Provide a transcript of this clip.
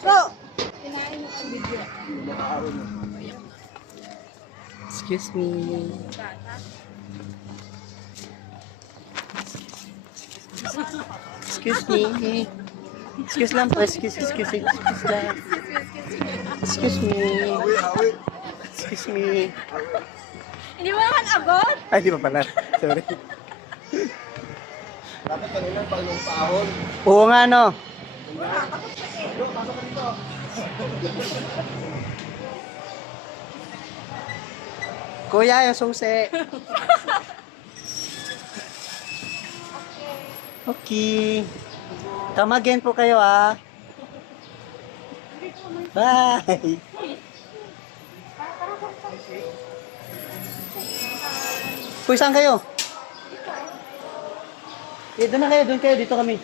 So, Excuse me. Excuse me. Excuse lang po. Excuse lang. Excuse me. Excuse me. hindi mo naman abot? Ay, di pa pala. Sorry. Dapat kanina pag yung paahon. Oo nga, no. Kuya, yung susi. Okay. Tamagin po kayo, ah. Bye. Kuy, saan kayo? Eh, doon na kayo, doon kayo. Dito kami.